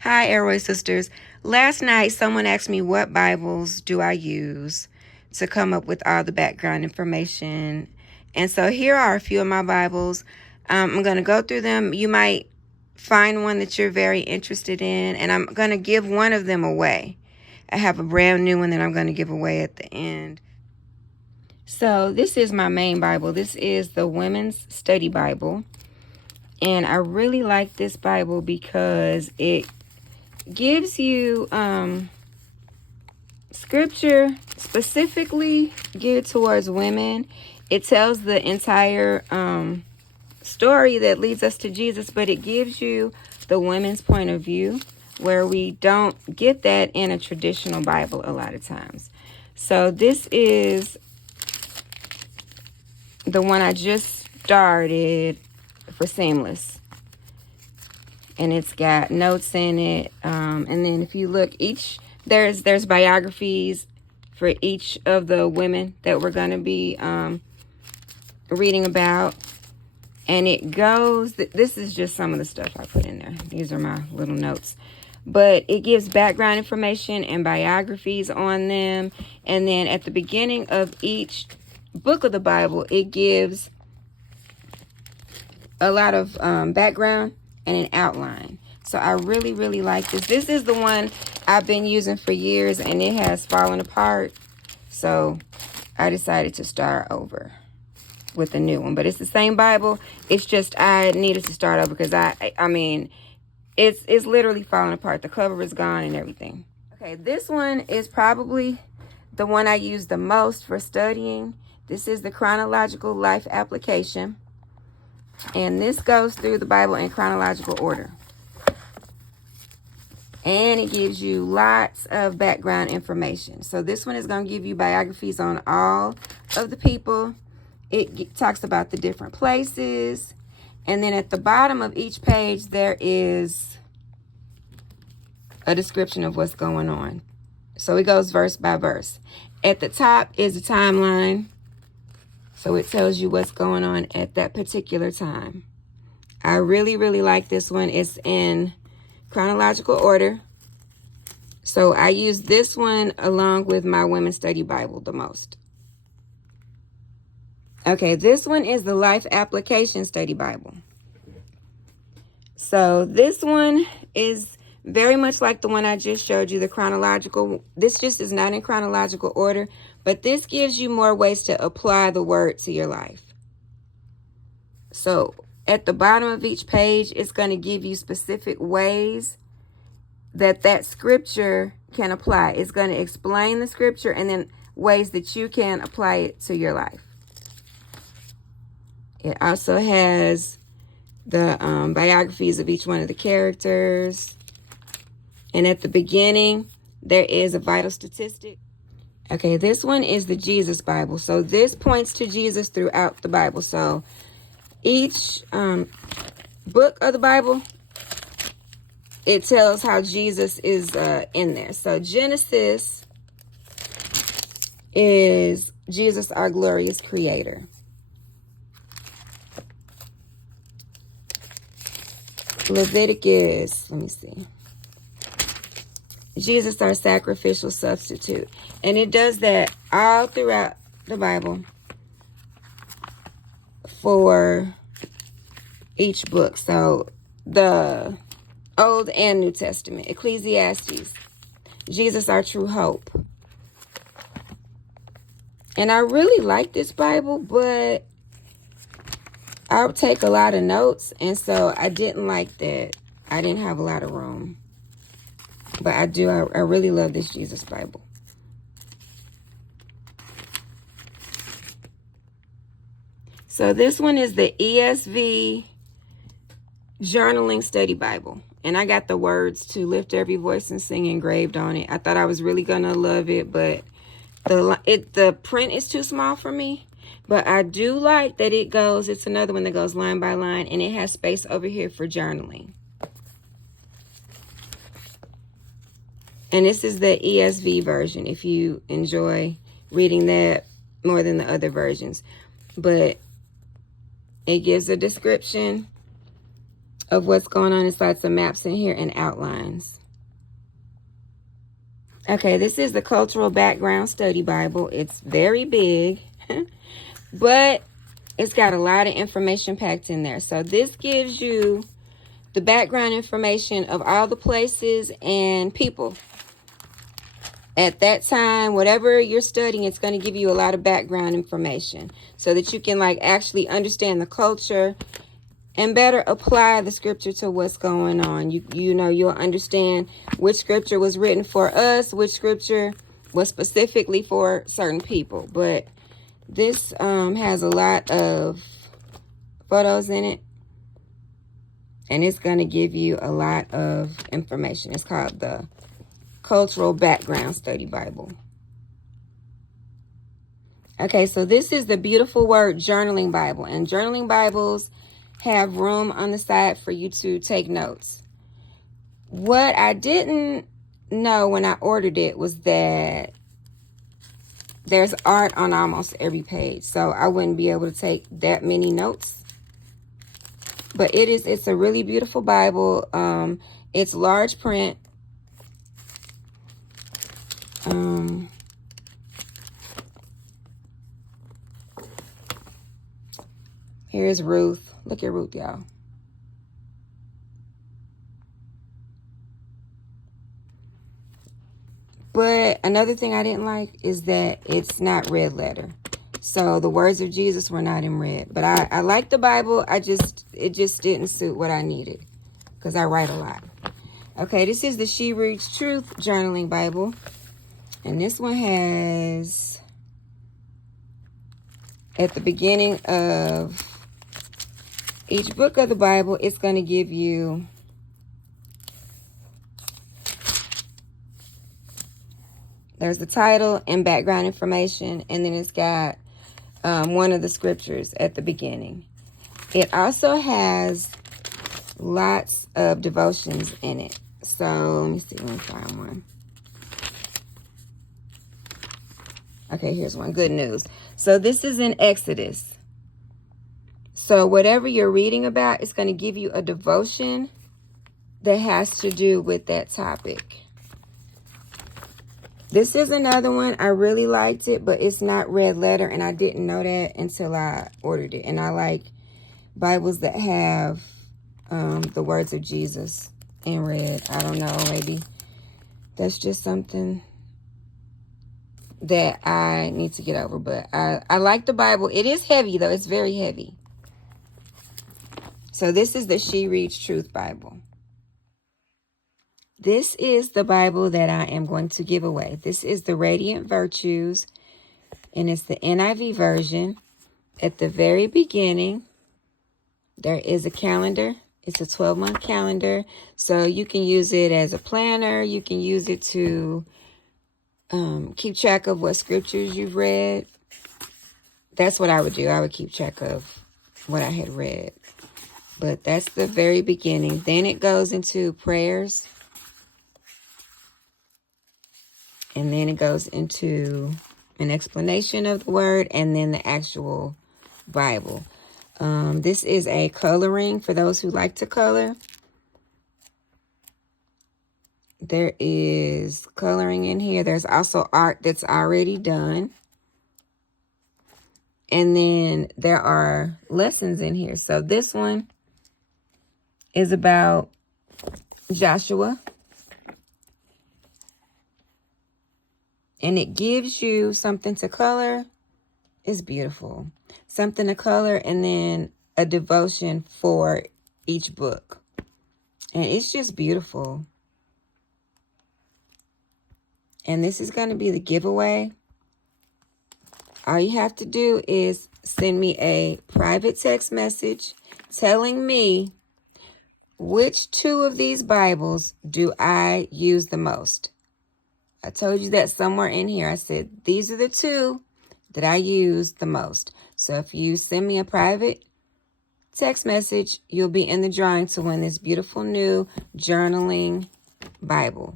Hi, Airway Sisters. Last night, someone asked me what Bibles do I use to come up with all the background information. And so here are a few of my Bibles. I'm going to go through them. You might find one that you're very interested in, and I'm going to give one of them away. I have a brand new one that I'm going to give away at the end. So this is my main Bible. This is the Women's Study Bible. And I really like this Bible because it gives you scripture specifically geared towards women. It tells the entire story that leads us to Jesus, but it gives you the women's point of view, where we don't get that in a traditional Bible a lot of times. So this is the one I just started for Seamless. And it's got notes in it. And then if you look, there's biographies for each of the women that we're going to be reading about. And it goes, this is just some of the stuff I put in there. These are my little notes. But it gives background information and biographies on them. And then at the beginning of each book of the Bible, it gives a lot of background and an outline. So I really, really like this. This is the one I've been using for years, and it has fallen apart. So I decided to start over with a new one. But it's the same Bible. It's just I needed to start over because I mean, it's literally falling apart. The cover is gone and everything. Okay, this one is probably the one I use the most for studying. This is the Chronological Life Application. And this goes through the Bible in chronological order. And it gives you lots of background information. So this one is going to give you biographies on all of the people. It talks about the different places. And then at the bottom of each page, there is a description of what's going on. So it goes verse by verse. At the top is a timeline. So it tells you what's going on at that particular time. I really, really like this one. It's in chronological order. So I use this one along with my Women's Study Bible the most. Okay, this one is the Life Application Study Bible. So this one is very much like the one I just showed you, the chronological. This just is not in chronological order, but this gives you more ways to apply the word to your life. So at the bottom of each page, it's going to give you specific ways that scripture can apply. It's going to explain the scripture and then ways that you can apply it to your life. It also has the biographies of each one of the characters. And at the beginning, there is a vital statistic. Okay, this one is the Jesus Bible. So this points to Jesus throughout the Bible. So each book of the Bible, it tells how Jesus is in there. So Genesis is Jesus, our glorious creator. Leviticus, let me see. Jesus, our sacrificial substitute. And it does that all throughout the Bible for each book. So the Old and New Testament. Ecclesiastes. Jesus, our true hope. And I really like this Bible, but I'll take a lot of notes. And so I didn't like that. I didn't have a lot of room. But I really love this Jesus Bible. So this one is the ESV Journaling Study Bible. And I got the words to lift every voice and sing engraved on it. I thought I was really going to love it, but the print is too small for me. But I do like that it's another one that goes line by line, and it has space over here for journaling. And this is the ESV version, if you enjoy reading that more than the other versions. But it gives a description of what's going on. Inside some maps in here and outlines. Okay, this is the Cultural Background Study Bible. It's very big, but it's got a lot of information packed in there. So this gives you the background information of all the places and people. At that time, whatever you're studying, it's going to give you a lot of background information so that you can like actually understand the culture and better apply the scripture to what's going on. You know, you'll understand which scripture was written for us, which scripture was specifically for certain people. But this has a lot of photos in it, and it's going to give you a lot of information. It's called the Cultural Background Study Bible. Okay, so this is the Beautiful Word Journaling Bible, and journaling Bibles have room on the side for you to take notes. What I didn't know when I ordered it was that there's art on almost every page, so I wouldn't be able to take that many notes. But it's a really beautiful Bible. It's large print. Here's Ruth. Look at Ruth, y'all. But another thing I didn't like is that it's not red letter. So the words of Jesus were not in red. But I like the Bible. It just didn't suit what I needed because I write a lot. Okay, this is the She Reads Truth Journaling Bible. And this one has, at the beginning of each book of the Bible, it's going to give you there's the title and background information, and then it's got one of the scriptures at the beginning. It also has lots of devotions in it. So let me see, let me find one. Okay, here's one. Good news. So this is in Exodus. So whatever you're reading about, it's going to give you a devotion that has to do with that topic. This is another one. I really liked it, but it's not red letter, and I didn't know that until I ordered it. And I like Bibles that have the words of Jesus in red. I don't know, maybe that's just something that I need to get over. But I like the Bible. It is heavy, though. It's very heavy. So this is the She Reads Truth Bible. This is the Bible that I am going to give away. This is the Radiant Virtues, and it's the NIV version. At the very beginning, there is a calendar. It's a 12-month calendar, so you can use it as a planner. You can use it to keep track of what scriptures you've read. That's what I would do. I would keep track of what I had read. But that's the very beginning. Then it goes into prayers. And then it goes into an explanation of the word and then the actual Bible. This is a coloring for those who like to color. There is coloring in here. There's also art that's already done. And then there are lessons in here. So this one is about Joshua. And it gives you something to color. It's beautiful. Something to color and then a devotion for each book. And it's just beautiful. And this is going to be the giveaway. All you have to do is send me a private text message telling me which two of these Bibles do I use the most. I told you that somewhere in here. I said, these are the two that I use the most. So if you send me a private text message, you'll be in the drawing to win this beautiful new journaling Bible.